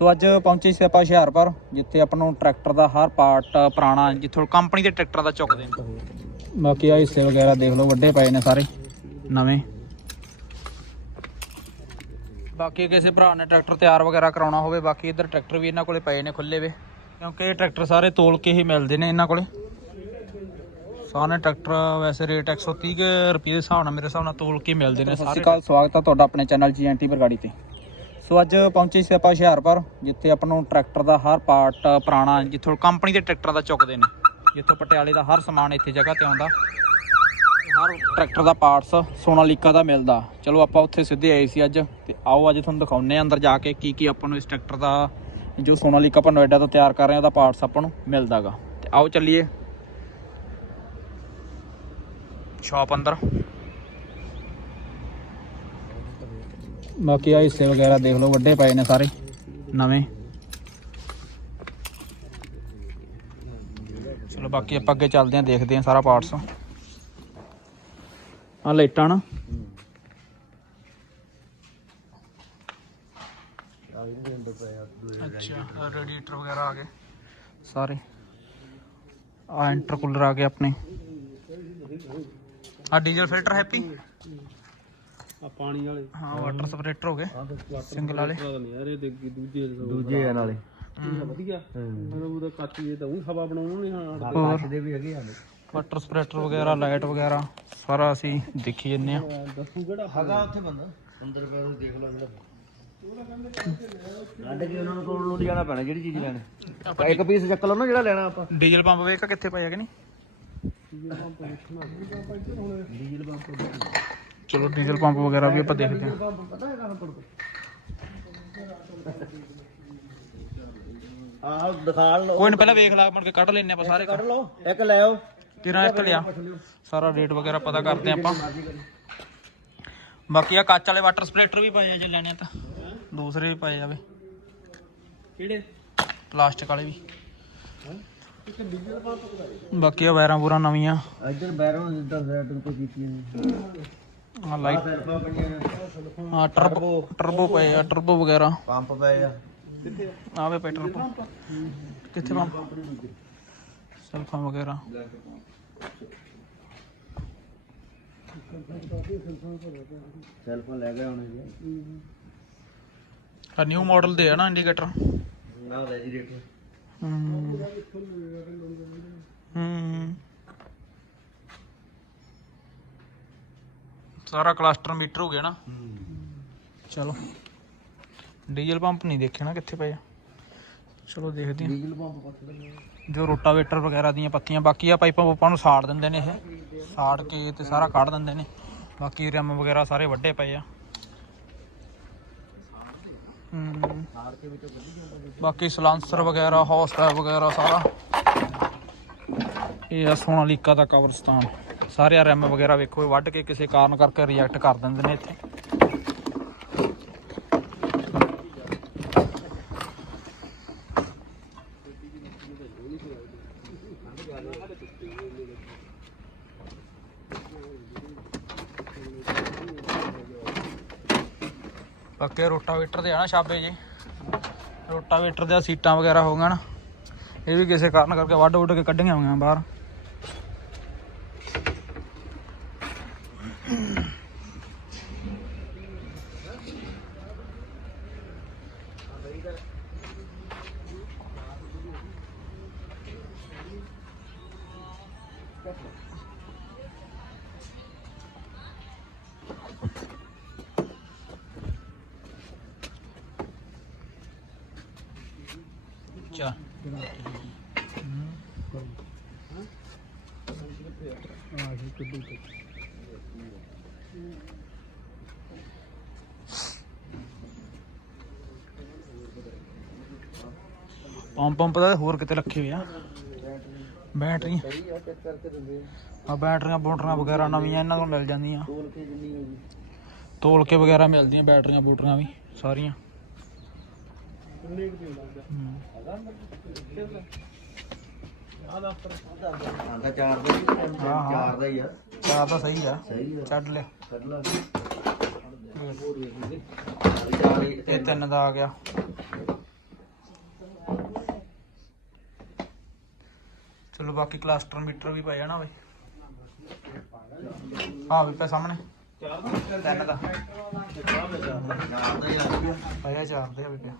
ਸੋ ਅੱਜ ਪਹੁੰਚੇ ਸੀ ਆਪਾਂ ਹੁਸ਼ਿਆਰਪੁਰ ਜਿੱਥੇ ਆਪਾਂ ਨੂੰ ਟਰੈਕਟਰ ਦਾ ਹਰ ਪਾਰਟ ਪੁਰਾਣਾ ਜਿੱਥੋਂ ਕੰਪਨੀ ਦੇ ਟਰੈਕਟਰਾਂ ਦਾ ਚੁੱਕਦੇ ਨੇ ਬਾਕੀ ਆ ਹਿੱਸੇ ਵਗੈਰਾ ਦੇਖ ਲਓ ਵੱਡੇ ਪਏ ਨੇ ਸਾਰੇ ਨਵੇਂ। ਬਾਕੀ ਕਿਸੇ ਭਰਾ ਨੇ ਟਰੈਕਟਰ ਤਿਆਰ ਵਗੈਰਾ ਕਰਾਉਣਾ ਹੋਵੇ ਬਾਕੀ ਇੱਧਰ ਟਰੈਕਟਰ ਵੀ ਇਹਨਾਂ ਕੋਲੇ ਪਏ ਨੇ ਖੁੱਲੇ ਵੇ ਕਿਉਂਕਿ ਇਹ ਟਰੈਕਟਰ ਸਾਰੇ ਤੋਲ ਕੇ ਹੀ ਮਿਲਦੇ ਨੇ ਇਹਨਾਂ ਕੋਲੇ। ਸਾਰੇ ਟਰੈਕਟਰ ਵੈਸੇ ਰੇਟ 130 ਕੁ ਰੁਪਏ ਦੇ ਹਿਸਾਬ ਨਾਲ ਮੇਰੇ ਹਿਸਾਬ ਨਾਲ ਤੋਲ ਕੇ ਮਿਲਦੇ ਨੇ ਸਾਰੇ ਸਤਿ ਸਵਾਗਤ ਹੈ ਤੁਹਾਡਾ ਆਪਣੇ ਚੈਨਲ ਜੀਐਨਟੀ ਬਰਗਾੜੀ ਤੇ। ਸੋ ਅੱਜ ਪਹੁੰਚੇ ਸੀ ਆਪਾਂ ਹੁਸ਼ਿਆਰਪੁਰ, ਜਿੱਥੇ ਆਪਾਂ ਨੂੰ ਟਰੈਕਟਰ ਦਾ ਹਰ ਪਾਰਟ ਪੁਰਾਣਾ, ਜਿੱਥੋਂ ਕੰਪਨੀ ਦੇ ਟਰੈਕਟਰਾਂ ਦਾ ਚੁੱਕਦੇ ਨੇ, ਜਿੱਥੋਂ ਪਟਿਆਲੇ ਦਾ ਹਰ ਸਮਾਨ ਇੱਥੇ ਜਗ੍ਹਾ ਤੇ ਆਉਂਦਾ ਹਰ ਟਰੈਕਟਰ ਦਾ ਪਾਰਟਸ ਸੋਨਾਲੀਕਾ ਦਾ ਮਿਲਦਾ। ਚਲੋ ਆਪਾਂ ਉੱਥੇ ਸਿੱਧੇ ਆਏ ਸੀ ਅੱਜ, ਤੇ ਆਓ ਅੱਜ ਤੁਹਾਨੂੰ ਦਿਖਾਉਂਦੇ ਆ ਅੰਦਰ ਜਾ ਕੇ ਕੀ ਕੀ ਆਪਾਂ ਨੂੰ ਇਸ ਟਰੈਕਟਰ ਦਾ, ਜੋ ਸੋਨਾਲੀਕਾ ਆਪਾਂ ਨੋਇਡਾ ਤੋਂ ਤਿਆਰ ਕਰ ਰਹੇ ਹਾਂ, ਉਹਦਾ ਪਾਰਟਸ ਆਪਾਂ ਨੂੰ ਮਿਲਦਾਗਾ। ਤੇ ਆਓ ਚੱਲੀਏ। ਸ਼ਾਪ ਅੰਦਰ। ਬਾਕੀ ਆ ਹਿੱਸੇ ਵਗੈਰਾ ਦੇਖ ਲਓ ਵੱਡੇ ਪਏ ਨੇ ਸਾਰੇ ਨਵੇਂ ਚਲੋ ਬਾਕੀ ਆਪਾਂ ਅੱਗੇ ਚੱਲਦੇ ਆਂ ਦੇਖਦੇ ਆਂ ਸਾਰਾ ਪਾਰਟਸ ਆ ਲਾਈਟਾਂ ਨਾ ਅੱਛਾ ਰੇਡੀਏਟਰ ਵਗੈਰਾ ਆ ਗਏ ਸਾਰੇ ਆ ਇੰਟਰਕੂਲਰ ਆ ਗਏ ਆਪਣੇ ਆ ਡੀਜ਼ਲ ਫਿਲਟਰ ਹੈਪੀ ਆ ਪਾਣੀ ਵਾਲੇ। ਹਾਂ ਵਾਟਰ ਸਪਰੇਟਰ ਹੋ ਗਏ। ਸਿੰਗਲ ਵਾਲੇ। ਪਤਾ ਨਹੀਂ ਯਾਰ ਇਹ ਤੇ ਦੂਜੇ ਦੂਜੇ ਆ ਨਾਲੇ ਵਧੀਆ। ਮਤਲਬ ਉਹਦਾ ਕੱਚ ਇਹ ਤਾਂ ਉਹ ਹਵਾ ਬਣਾਉਣ ਨਹੀਂ ਹਾਂ ਕਾਸ਼ ਦੇ ਵੀ ਹੈਗੇ ਆ। ਵਾਟਰ ਸਪਰੇਟਰ ਵਗੈਰਾ ਲਾਈਟ ਵਗੈਰਾ ਸਾਰਾ ਅਸੀਂ ਦੇਖੀ ਜੰਨੇ ਆ ਦੱਸੂ ਕਿਹੜਾ ਹੈਗਾ ਉੱਥੇ ਬੰਦਾ। ਅੰਦਰ ਪੈ ਦੇਖ ਲਓ ਜਿਹੜਾ। ਕੱਢ ਕੇ ਉਹਨਾਂ ਨੂੰ ਕੋਲ ਨੂੰ ਜਾਣਾ ਪੈਣਾ ਜਿਹੜੀ ਚੀਜ਼ ਲੈਣੀ। ਇੱਕ ਪੀਸ ਚੱਕ ਲਓ ਨਾ ਜਿਹੜਾ ਲੈਣਾ ਆਪਾਂ। ਡੀਜ਼ਲ ਪੰਪ ਵੇਖ ਕਿੱਥੇ ਪਏ ਹੈਗੇ ਨਹੀਂ? ਡੀਜ਼ਲ ਪੰਪ ਚਲੋ ਡੀਜ਼ਲ ਪੰਪ ਵਗੈਰਾ ਵੀ ਆਪਾਂ ਦੇਖਦੇ ਹਾਂ ਪਤਾ ਹੈ ਕਾਹਨ ਆਹ ਦਿਖਾ ਲਓ ਕੋਈ ਨਾ ਪਹਿਲਾਂ ਵੇਖ ਲਾ ਮੁੜ ਕੇ ਕੱਢ ਲੈਨੇ ਆਪਾਂ ਸਾਰੇ ਕੱਢ ਲਓ ਇੱਕ ਲੈ ਆਓ ਤੇਰਾ ਇੱਕ ਲਿਆ ਸਾਰਾ ਰੇਟ ਵਗੈਰਾ ਪਤਾ ਕਰਦੇ ਆਪਾਂ ਬਾਕੀ ਆ ਕੱਚ ਵਾਲੇ ਵਾਟਰ ਸਪਰੇਟਰ ਵੀ ਪਏ ਆ ਜੇ ਲੈਣੇ ਆ ਤਾਂ ਦੂਸਰੇ ਵੀ ਪਏ ਜਾਵੇ ਕਿਹੜੇ ਪਲਾਸਟਿਕ ਵਾਲੇ ਵੀ ਬਾਕੀ ਆ ਵਾਇਰਾਂ ਪੂਰਾ ਨਵੀਆਂ ਇੱਧਰ ਬੈਰੋਂ ਜਿੱਦਾਂ ਸੈਟਿੰਗ ਕੋਈ ਕੀਤੀ ਨਹੀਂ ਆ ਲਾਈਟ ਨੇ ਆ ਟਰਬੋ ਟਰਬੋ ਪਏ ਆ ਟਰਬੋ ਵਗੈਰਾ। ਪੰਪ ਪਏ ਆ। ਆ ਵੇ ਪੈਟਰੋਲ ਪੰਪ। ਕਿੱਥੇ ਪੰਪ? ਸਲਫਾਂ ਵਗੈਰਾ। ਸੈਲਫਾਂ ਲੈ ਗਏ ਹੁਣ ਜੀ। ਆ ਨਿਊ ਮਾਡਲ ਦੇ ਆ ਨਾ ਇੰਡੀਕੇਟਰ ਨਾ ਰੈਜੀਰੇਟਰ ਹੂੰ। ਹੂੰ। ਸਾਰਾ ਕਲਸਟਰ ਮੀਟਰ ਹੋ ਗਿਆ ਨਾ ਚਲੋ ਡੀਜ਼ਲ ਪੰਪ ਨਹੀਂ ਦੇਖਿਆ ਨਾ ਕਿੱਥੇ ਪਏ ਆ ਚਲੋ ਦੇਖਦੇ ਹਾਂ ਡੀਜ਼ਲ ਪੰਪ ਪੁੱਛ ਲੈਂਦੇ ਜੋ ਰੋਟਾਵੇਟਰ ਵਗੈਰਾ ਦੀਆਂ ਪੱਤੀਆਂ ਬਾਕੀ ਆ ਪਾਈਪਾਂ ਪੂਪਾਂ ਨੂੰ ਸਾੜ ਦਿੰਦੇ ਨੇ ਇਹ ਸਾੜ ਕੇ ਤੇ ਸਾਰਾ ਕੱਢ ਦਿੰਦੇ ਨੇ ਬਾਕੀ ਰਿਮ ਵਗੈਰਾ ਸਾਰੇ ਵੱਡੇ ਪਏ ਆ ਹੂੰ ਬਾਕੀ ਸਲਾਂਸਰ ਵਗੈਰਾ ਹੌਸਟਾ ਵਗੈਰਾ ਸਾਰਾ ਇਹ ਆ ਸੋਨਾਲੀਕਾ ਦਾ ਕਬਰਸਤਾਨ ਸਾਰੇ ਰਿਮ ਵਗੈਰਾ ਵੇਖੋ ਇਹ ਵੱਢ ਕੇ ਕਿਸੇ ਕਾਰਨ ਕਰਕੇ ਰਿਜੈਕਟ ਕਰ ਦਿੰਦੇ ਨੇ ਇੱਥੇ ਬਾਕੀ ਰੋਟਾਵੇਟਰ ਦੇ ਆ ਨਾ ਛਾਬੇ ਜੀ ਰੋਟਾਵੇਟਰ ਦੇ ਸੀਟਾਂ ਵਗੈਰਾ ਹੋ ਗਈਆਂ ਨਾ ਇਹ ਵੀ ਕਿਸੇ ਕਾਰਨ ਕਰਕੇ ਵੱਢ ਵੱਢ ਕੇ ਕੱਢੀਆਂ ਹੋਈਆਂ ਬਾਹਰ Tchau. A gente pump pump ਦਾ ਹੋਰ ਕਿਤੇ ਰੱਖੇ ਹੋਏ ਆ ਬੈਟਰੀਆਂ ਆ ਬੈਟਰੀਆਂ ਬੋਟਰੀਆਂ ਵਗੈਰਾ ਨਵੀਆਂ ਇਹਨਾਂ ਕੋਲ ਮਿਲ ਜਾਂਦੀਆਂ ਤੋਲ ਕੇ ਜਿੰਨੀ ਹੋਈ ਤੋਲ ਕੇ ਵਗੈਰਾ ਮਿਲਦੀਆਂ ਬੈਟਰੀਆਂ ਬੂਟਰੀਆਂ ਵੀ ਸਾਰੀਆਂ ਕਿੰਨੇ ਕੁ ਲੱਗਦਾ ਹਮ। ਆ ਦਫ਼ਤਰ ਹਾਂ ਤਾਂ ਚਾਰ ਦਾ ਹੀ ਆ, ਹਾਂ, ਹਾਂ। ਚਾਰ ਦਾ ਹੀ ਆ ਚਾਰ ਤਾਂ ਸਹੀ ਆ ਸਹੀ ਆ ਛੱਡ ਲਿਆ ਕੱਢ ਲਾ ਇਹ ਚਾਰ ਹੀ ਤਿੰਨ ਦਾ ਆ ਗਿਆ ਬਾਕੀ ਕਲਸਟਰ ਮੀਟਰ ਵੀ ਪਏ ਆ ਨਾ ਬਈ ਹਾਂ ਵੀ ਪਏ ਸਾਹਮਣੇ ਤਿੰਨ ਦਾ ਪਿਆ ਚਾਰ ਦੇ ਆ ਵੀ ਪਿਆ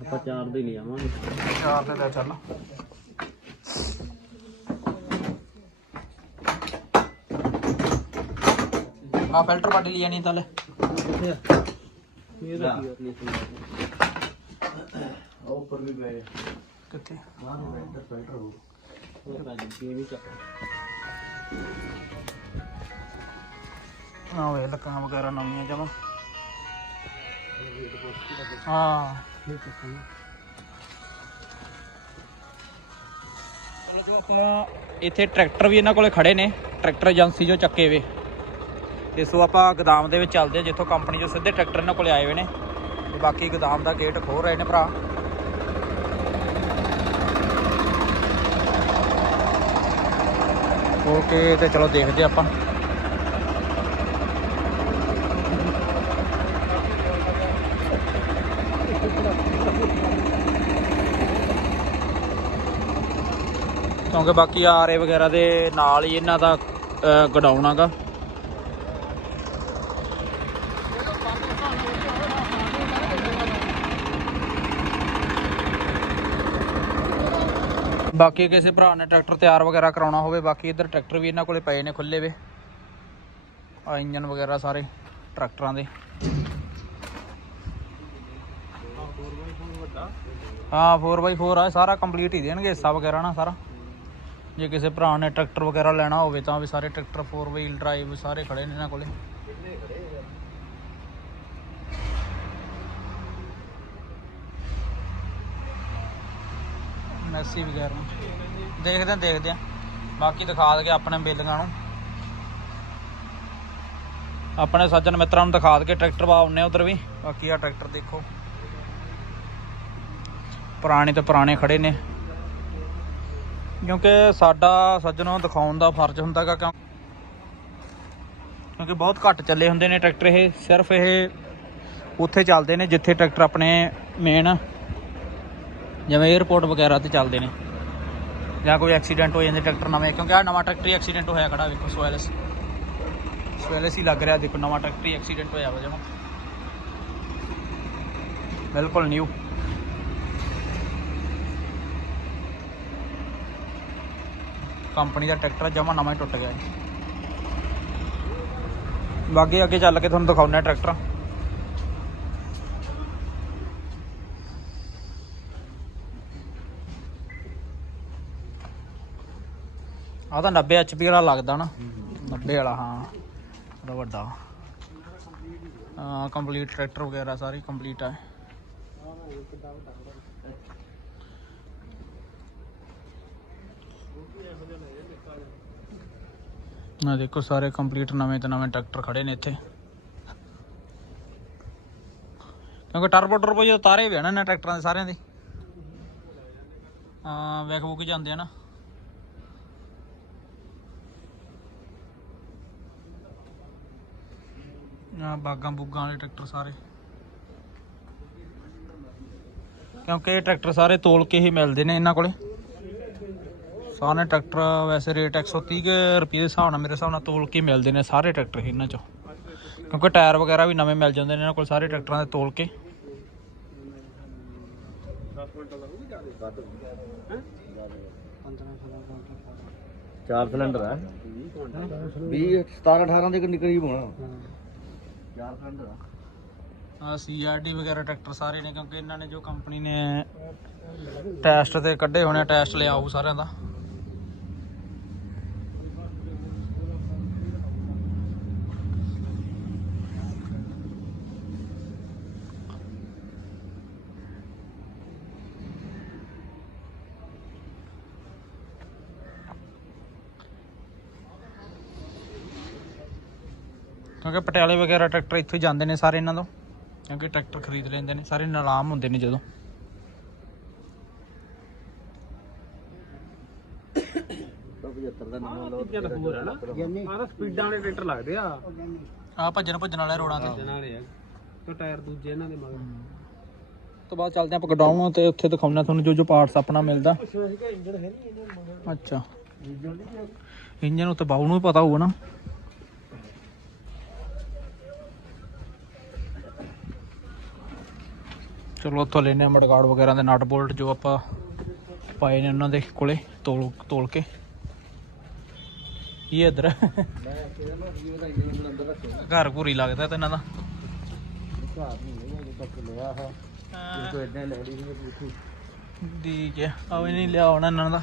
ਆਪਾਂ ਚਾਰ ਦੇ ਨਹੀਂ ਆਵਾਂਗੇ ਚਾਰ ਤੇ ਲੈ ਚੱਲ ਆ ਫਿਲਟਰ ਕੱਢ ਲਈ ਜਾਣੀ ਤਾਂ ਲੈ ਇਹ ਤਾਂ ਕੀ ਆਪਣੀ ਉਹ ਉੱਪਰ ਵੀ ਪਏ ਕਿੱਥੇ ਬਾਹਰ ਵੀ ਬੈਠ ਫਿਲਟਰ ਹੋ ਇਹ ਤਾਂ ਜੀ ਵੀ ਚੱਕ ਆ ਵੇ ਲੱਕਾਂ ਵਗੈਰਾ ਨਵੀਆਂ ਜਮਾ ਹਾਂ ਚਲੋ ਜੋ ਆਪਾਂ ਇੱਥੇ ਟਰੈਕਟਰ ਵੀ ਇਹਨਾਂ ਕੋਲੇ ਖੜੇ ਨੇ ਟਰੈਕਟਰ ਏਜੰਸੀ ਜੋ ਚੱਕੇ ਵੇ ਤੇ ਸੋ ਆਪਾਂ ਗੋਦਾਮ ਦੇ ਵਿੱਚ ਚੱਲਦੇ ਹਾਂ ਜਿੱਥੋਂ ਕੰਪਨੀ ਜੋ ਸਿੱਧੇ ਟਰੈਕਟਰ ਇਹਨਾਂ ਕੋਲੇ ਆਏ ਹੋਏ ਨੇ ਤੇ ਬਾਕੀ ਗੋਦਾਮ ਦਾ ਗੇਟ ਖੋਲ ਰਹੇ ਨੇ ਭਰਾ ਓਕੇ, ਤੇ ਚਲੋ ਦੇਖਦੇ ਆਪਾਂ। ਕਿਉਂਕਿ ਬਾਕੀ ਆਰੇ ਵਗੈਰਾ ਦੇ ਨਾਲ ਹੀ ਇਹਨਾਂ ਦਾ ਗਡਾਉਣ ਬਾਕੀ ਕਿਸੇ ਭਰਾ ਨੇ ਟਰੈਕਟਰ ਤਿਆਰ ਵਗੈਰਾ ਕਰਾਉਣਾ ਹੋਵੇ ਬਾਕੀ ਇੱਧਰ ਟਰੈਕਟਰ ਵੀ ਇਹਨਾਂ ਕੋਲੇ ਪਏ ਨੇ ਖੁੱਲੇ ਵੇ ਆ ਇੰਜਨ ਵਗੈਰਾ ਸਾਰੇ ਟਰੈਕਟਰਾਂ ਦੇ ਹਾਂ 4x4 ਆ ਸਾਰਾ ਕੰਪਲੀਟ ਹੀ ਦੇਣਗੇ ਹਿੱਸਾ ਵਗੈਰਾ ਨਾ ਸਾਰਾ ਜੇ ਕਿਸੇ ਭਰਾ ਨੇ ਟਰੈਕਟਰ ਵਗੈਰਾ ਲੈਣਾ ਹੋਵੇ ਤਾਂ ਵੀ ਸਾਰੇ ਟਰੈਕਟਰ 4 ਵੀਲ ਡਰਾਈਵ ਸਾਰੇ ਖੜੇ ਨੇ ਇਹਨਾਂ ਕੋਲੇ ਮੈਸੀ ਵਗੈਰਾ ਦੇਖਦੇ ਆ ਦੇਖਦੇ ਆ। ਬਾਕੀ ਦਿਖਾ ਦਗੇ ਆਪਣੇ ਬੇਲੀਆਂ ਨੂੰ। ਆਪਣੇ ਸੱਜਣ ਮਿੱਤਰਾਂ ਨੂੰ ਦਿਖਾ ਦਗੇ, ਟਰੈਕਟਰ ਵਾਉਨੇ ਉਧਰ ਵੀ। ਬਾਕੀ ਆ ਟਰੈਕਟਰ ਦੇਖੋ। ਪੁਰਾਣੇ ਤੇ ਪੁਰਾਣੇ ਖੜੇ ਨੇ। ਕਿਉਂਕਿ ਸਾਡਾ ਸੱਜਣੋਂ ਦਿਖਾਉਣ ਦਾ ਫਰਜ਼ ਹੁੰਦਾਗਾ ਕਿਉਂ ਕਿਉਂਕਿ ਬਹੁਤ ਘੱਟ ਚੱਲੇ ਹੁੰਦੇ ਨੇ ਟਰੈਕਟਰ ਇਹ। ਸਿਰਫ ਇਹ ਉੱਥੇ ਚੱਲਦੇ ਨੇ ਜਿੱਥੇ ਟਰੈਕਟਰ ਆਪਣੇ ਮੇਨ ਜਿਵੇਂ 에어ਪੋਰਟ ਵਗੈਰਾ ਤੇ ਚੱਲਦੇ ਨੇ। ਜਾਂ ਕੋਈ ਐਕਸੀਡੈਂਟ ਹੋ ਜਾਂਦੇ ਟਰੈਕਟਰ ਨਵੇਂ ਕਿਉਂਕਿ ਆ ਨਵਾਂ ਟਰੈਕਟਰ ਹੀ ਐਕਸੀਡੈਂਟ ਹੋਇਆ ਖੜਾ ਵੇਖੋ ਸੋਇਲਸ ਸੋਇਲਸ ਹੀ ਲੱਗ ਰਿਹਾ ਦੇਖੋ ਨਵਾਂ ਟਰੈਕਟਰ ਹੀ ਐਕਸੀਡੈਂਟ ਹੋਇਆ ਵਾ ਜਮਾ ਬਿਲਕੁਲ ਨਿਊ ਕੰਪਨੀ ਦਾ ਟਰੈਕਟਰ ਜਮਾ ਨਵਾਂ ਹੀ ਟੁੱਟ ਗਿਆ ਜੀ ਬਾਕੀ ਅੱਗੇ ਚੱਲ ਕੇ ਤੁਹਾਨੂੰ ਦਿਖਾਉਣਾ ਟਰੈਕਟਰ ਆ ਤਾਂ 90 HP ਵਾਲਾ ਲੱਗਦਾ ਨਾ 90 ਵਾਲਾ ਹਾਂ ਥੋੜਾ ਵੱਡਾ ਹਾਂ ਕੰਪਲੀਟ ਟਰੈਕਟਰ ਵਗੈਰਾ ਸਾਰੀ ਕੰਪਲੀਟ ਹੈ ਨਾ ਦੇਖੋ ਸਾਰੇ ਕੰਪਲੀਟ ਨਵੇਂ ਤੇ ਨਵੇਂ ਟਰੈਕਟਰ ਖੜੇ ਨੇ ਇੱਥੇ ਕਿਉਂਕਿ ਟਰਬੋ ਟਰਬੋ ਜੋ ਤਾਰੇ ਵੀ ਆ ਨਾ ਇਹਨਾਂ ਟਰੈਕਟਰਾਂ ਦੇ ਸਾਰਿਆਂ ਦੇ ਹਾਂ ਵੇਖ ਬੁੱਕ ਜਾਂਦੇ ਆ ਨਾ ਆ ਬਾਗਾਂ ਬੁੱਗਾਂ ਵਾਲੇ ਟਰੈਕਟਰ ਸਾਰੇ ਕਿਉਂਕਿ ਇਹ ਟਰੈਕਟਰ ਸਾਰੇ ਤੋਲ ਕੇ ਹੀ ਮਿਲਦੇ ਨੇ ਇਹਨਾਂ ਕੋਲੇ ਸਾਰੇ ਟਰੈਕਟਰ ਵੈਸੇ ਰੇਟ 130 ਕੁ ਰੁਪਏ ਦੇ ਹਿਸਾਬ ਨਾਲ ਮੇਰੇ ਹਿਸਾਬ ਨਾਲ ਤੋਲ ਕੇ ਮਿਲਦੇ ਨੇ ਸਾਰੇ ਟਰੈਕਟਰ ਇਹਨਾਂ ਚੋਂ ਕਿਉਂਕਿ ਟਾਇਰ ਵਗੈਰਾ ਵੀ ਨਵੇਂ ਮਿਲ ਜਾਂਦੇ ਨੇ ਇਹਨਾਂ ਕੋਲ ਸਾਰੇ ਟਰੈਕਟਰਾਂ ਦੇ ਤੋਲ ਕੇ ਚਾਰ ਸਿਲੰਡਰ ਹੈ 20 17 18 ਦੇ ਕਰੀਬ ਹੋਣਾ ਚਾਰ ਸਿਲੰਡਰ ਆ ਆ ਸੀਆਰਡੀ ਵਗੈਰਾ ਟਰੈਕਟਰ ਸਾਰੇ ਨੇ, ਕਿਉਂਕਿ ਇਹਨਾਂ ਨੇ ਜੋ ਕੰਪਨੀ ਨੇ ਟੈਸਟ ਤੇ ਕੱਢੇ ਹੋਣੇ ਟੈਸਟ ਲਿਆ ਹੋਊ ਸਾਰਿਆਂ ਦਾ। ਕਿਉਂਕਿ ਪਟਿਆਲੇ ਵਗੈਰਾ ਟਰੈਕਟਰ ਇੱਥੋਂ ਹੀ ਜਾਂਦੇ ਨੇ ਸਾਰੇ ਇਹਨਾਂ ਤੋਂ। ਕਿਉਂਕਿ ਟਰੈਕਟਰ ਖਰੀਦ ਲੈਂਦੇ ਨੇ ਸਾਰੇ ਨਿਲਾਮ ਹੁੰਦੇ ਨੇ ਜਦੋਂ। 75 ਦਾ ਨਾਮ ਲਓ ਚੀਜ਼ਾਂ ਤਾਂ ਹੋਰ ਹੈ ਨਾ। ਆਹ ਸਪੀਡਾਂ ਵਾਲੇ ਟਰੈਕਟਰ ਲੱਗਦੇ ਆ। ਆ ਭੱਜਣ ਭੱਜਣ ਵਾਲੇ ਰੋਡਾਂ ਤੇ। ਭੱਜਣ ਵਾਲੇ ਆ। ਤੇ ਟਾਇਰ ਦੂਜੇ ਇਹਨਾਂ ਦੇ ਮਗਰ। ਤੋਂ ਬਾਅਦ ਚੱਲਦੇ ਆਪਾਂ ਗਡਾਊਨ ਤੇ ਉੱਥੇ ਦਿਖਾਉਣਾ ਤੁਹਾਨੂੰ ਜੋ ਜੋ ਪਾਰਟਸ ਆਪਣਾ ਮਿਲਦਾ। ਅੱਛਾ। ਇੰਜਨ ਉੱਤੇ ਬਾਹੂ ਨੂੰ ਪਤਾ ਹੋਊਗਾ ਨਾ। ਚਲੋ ਉੱਥੋਂ ਲੈਨੇ ਆ ਮੜਗਾੜ ਵਗੈਰਾ ਦੇ ਨਟ ਬੋਲਟ ਜੋ ਆਪਾਂ ਪਾਏ ਨੇ ਉਹਨਾਂ ਦੇ ਕੋਲੇ ਤੋਲ ਤੋਲ ਕੇ। ਇਹ ਇਧਰ। ਘਰ ਘੂਰੀ ਲੱਗਦਾ ਤੇ ਇਹਨਾਂ ਦਾ। ਦੀ ਜੇ ਆਵੇ ਨਹੀਂ ਲਿਆ ਹੋਣਾ ਇਹਨਾਂ ਦਾ।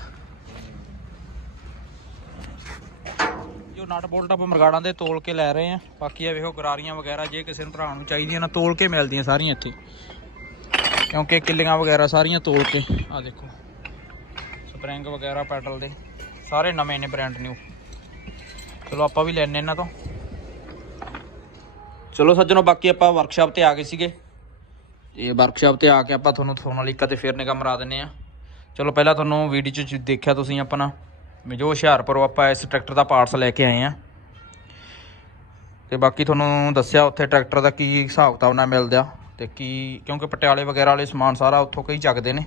ਜੋ ਨਟ ਬੋਲਟ ਆਪਾਂ ਮਰਗਾੜਾਂ ਦੇ ਤੋਲ ਕੇ ਲੈ ਰਹੇ ਆ ਬਾਕੀ ਇਹ ਵੇਖੋ ਗਰਾਰੀਆਂ ਵਗੈਰਾ, ਜੇ ਕਿਸੇ ਨੂੰ ਭਰਾ ਨੂੰ ਚਾਹੀਦੀਆਂ ਨਾ, ਤੋਲ ਕੇ ਮਿਲਦੀਆਂ ਸਾਰੀਆਂ ਇੱਥੇ। ਕਿਉਂਕਿ ਕਿੱਲੀਆਂ ਵਗੈਰਾ ਸਾਰੀਆਂ ਤੋੜ ਕੇ। ਆ ਦੇਖੋ। ਸਪਰਿੰਗ ਵਗੈਰਾ, ਪੈਡਲ ਦੇ। ਸਾਰੇ ਨਵੇਂ ਨੇ ਬ੍ਰਾਂਡ ਨਿਊ ਚਲੋ ਆਪਾਂ ਵੀ ਲੈਣੇ ਇਹਨਾਂ ਤੋਂ। ਚਲੋ ਸੱਜਣੋ, ਬਾਕੀ ਆਪਾਂ ਵਰਕਸ਼ਾਪ ਤੇ ਆ ਗਏ ਸੀਗੇ। ਤੇ ਵਰਕਸ਼ਾਪ ਤੇ ਆ ਕੇ ਆਪਾਂ ਤੁਹਾਨੂੰ ਸੋਨਾਲੀਕਾ ਤੇ ਫੇਰ ਨਿਗਾਹ ਮਰਾ ਦਿੰਨੇ ਆ ਚਲੋ, ਪਹਿਲਾਂ ਤੁਹਾਨੂੰ ਵੀਡੀਓ 'ਚ ਦੇਖਿਆ ਤੁਸੀਂ ਆਪਣਾ। ਵੀ ਜੋ ਹੁਸ਼ਿਆਰਪੁਰੋਂ ਆਪਾਂ ਇਸ ਟਰੈਕਟਰ ਦਾ ਪਾਰਟਸ ਲੈ ਕੇ ਆਏ ਆ ਤੇ ਬਾਕੀ ਤੁਹਾਨੂੰ ਦੱਸਿਆ ਉੱਥੇ ਟਰੈਕਟਰ ਦਾ ਕੀ ਹਿਸਾਬ ਕਿਤਾਬ ਨਾਲ ਮਿਲਦਾ। ਤੇ ਕੀ, ਕਿਉਂਕਿ ਪਟਿਆਲੇ ਵਗੈਰਾ ਵਾਲੇ ਸਮਾਨ ਸਾਰਾ ਉੱਥੋਂ ਕਈ ਚੱਕਦੇ ਨੇ।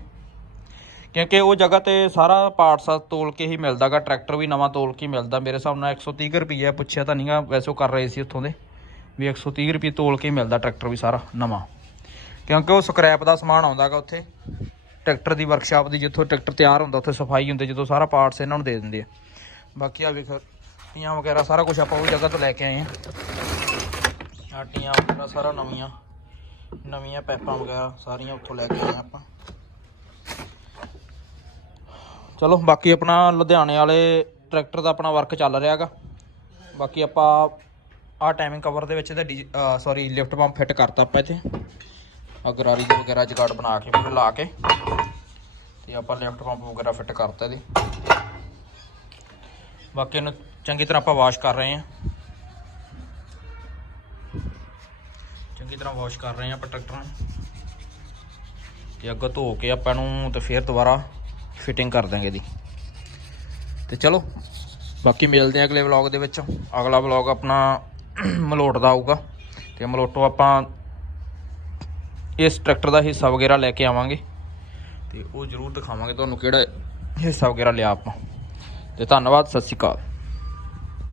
ਕਿਉਂਕਿ ਉਹ ਜਗ੍ਹਾ ਤੇ ਸਾਰਾ ਪਾਰਟਸ ਤੋਲ ਕੇ ਹੀ ਮਿਲਦਾਗਾ ਟਰੈਕਟਰ ਵੀ ਨਵਾਂ ਤੋਲ ਕੇ ਮਿਲਦਾ। ਮੇਰੇ ਹਿਸਾਬ ਨਾਲ 130 ਰੁਪਏ ਪੁੱਛਿਆ ਤਾਂ ਨਹੀਂਗਾ ਵੈਸੇ ਉਹ ਕਰ ਰਹੇ ਸੀ ਉੱਥੋਂ ਦੇ, ਵੀ 130 ਰੁਪਏ ਤੋਲ ਕੇ ਹੀ ਮਿਲਦਾ ਟਰੈਕਟਰ ਵੀ ਸਾਰਾ ਨਵਾਂ। ਕਿਉਂਕਿ ਉਹ ਸਕ੍ਰੈਪ ਦਾ ਸਮਾਨ ਆਉਂਦਾਗਾ ਉੱਥੇ ਟਰੈਕਟਰ ਦੀ ਵਰਕਸ਼ਾਪ ਦੀ ਜਿੱਥੋਂ ਟਰੈਕਟਰ ਤਿਆਰ ਹੁੰਦਾ, ਉੱਥੇ ਸਫ਼ਾਈ ਹੁੰਦੀ, ਜਦੋਂ ਸਾਰਾ ਪਾਰਟਸ ਇਹਨਾਂ ਨੂੰ ਦੇ ਦਿੰਦੇ ਆ। ਬਾਕੀ ਆ ਵੇਖ ਟੀਆਂ ਵਗੈਰਾ ਸਾਰਾ ਕੁਝ ਆਪਾਂ ਉਹ ਜਗ੍ਹਾ ਤੋਂ ਲੈ ਕੇ ਆਏ ਆ। ਆ ਵਗੈਰਾ ਸਾਰਾ ਨਵੀਆਂ। ਨਵੀਆਂ ਪੈਪਾਂ ਵਗੈਰਾ ਸਾਰੀਆਂ ਉੱਥੋਂ ਲੈ ਕੇ ਆਏ ਆਪਾਂ। ਚਲੋ, ਬਾਕੀ ਆਪਣਾ ਲੁਧਿਆਣੇ ਵਾਲੇ ਟਰੈਕਟਰ ਦਾ ਆਪਣਾ ਵਰਕ ਚੱਲ ਰਿਹਾ ਰਿਹਾਗਾ। ਬਾਕੀ ਆਪਾਂ ਆ ਟਾਈਮਿੰਗ ਕਵਰ ਦੇ ਵਿੱਚ ਇਹਦਾ ਸੌਰੀ ਲਿਫਟ ਪੰਪ ਫਿੱਟ ਕਰਤਾ ਆਪਾਂ ਇੱਥੇ। ਆ ਗਰਾਰੀ ਦੇ ਵਗੈਰਾ ਜਗਾੜ ਬਣਾ ਕੇ ਪੂਰੇ ਲਾ ਕੇ ਤੇ ਆਪਾਂ ਲਿਫਟ ਪੰਪ ਵਗੈਰਾ ਫਿੱਟ ਕਰਤਾ ਇਹਦੇ। ਬਾਕੀ ਇਹਨੂੰ ਚੰਗੀ ਤਰ੍ਹਾਂ ਆਪਾਂ ਵਾਸ਼ ਕਰ ਰਹੇ ਹਾਂ। ਚੰਗੀ ਤਰ੍ਹਾਂ ਵਾਸ਼ ਕਰ ਰਹੇ ਹਾਂ ਆਪਾਂ ਟਰੈਕਟਰ ਨੂੰ। ਤੇ ਅੱਗੇ ਧੋ ਕੇ ਆਪਾਂ ਨੂੰ ਤੇ ਫਿਰ ਦੁਬਾਰਾ ਫਿਟਿੰਗ ਕਰ ਦਾਂਗੇ ਇਹਦੀ। ਤੇ ਚਲੋ, ਬਾਕੀ ਮਿਲਦੇ ਆ ਅਗਲੇ ਵਲੌਗ ਦੇ ਵਿੱਚ। ਅਗਲਾ ਵਲੌਗ ਆਪਣਾ ਮਲੋਟ ਦਾ ਆਊਗਾ। ਤੇ ਮਲੋਟੋ ਆਪਾਂ ਇਸ ਟਰੈਕਟਰ ਦਾ ਹਿੱਸਾ ਵਗੈਰਾ ਲੈ ਕੇ ਆਵਾਂਗੇ। ਤੇ ਉਹ ਜ਼ਰੂਰ ਦਿਖਾਵਾਂਗੇ ਤੁਹਾਨੂੰ ਕਿਹੜਾ ਹਿੱਸਾ ਵਗੈਰਾ ਲਿਆ ਆਪਾਂ। ਤੇ ਧੰਨਵਾਦ, ਸਤਿ ਸ਼੍ਰੀ ਅਕਾਲ।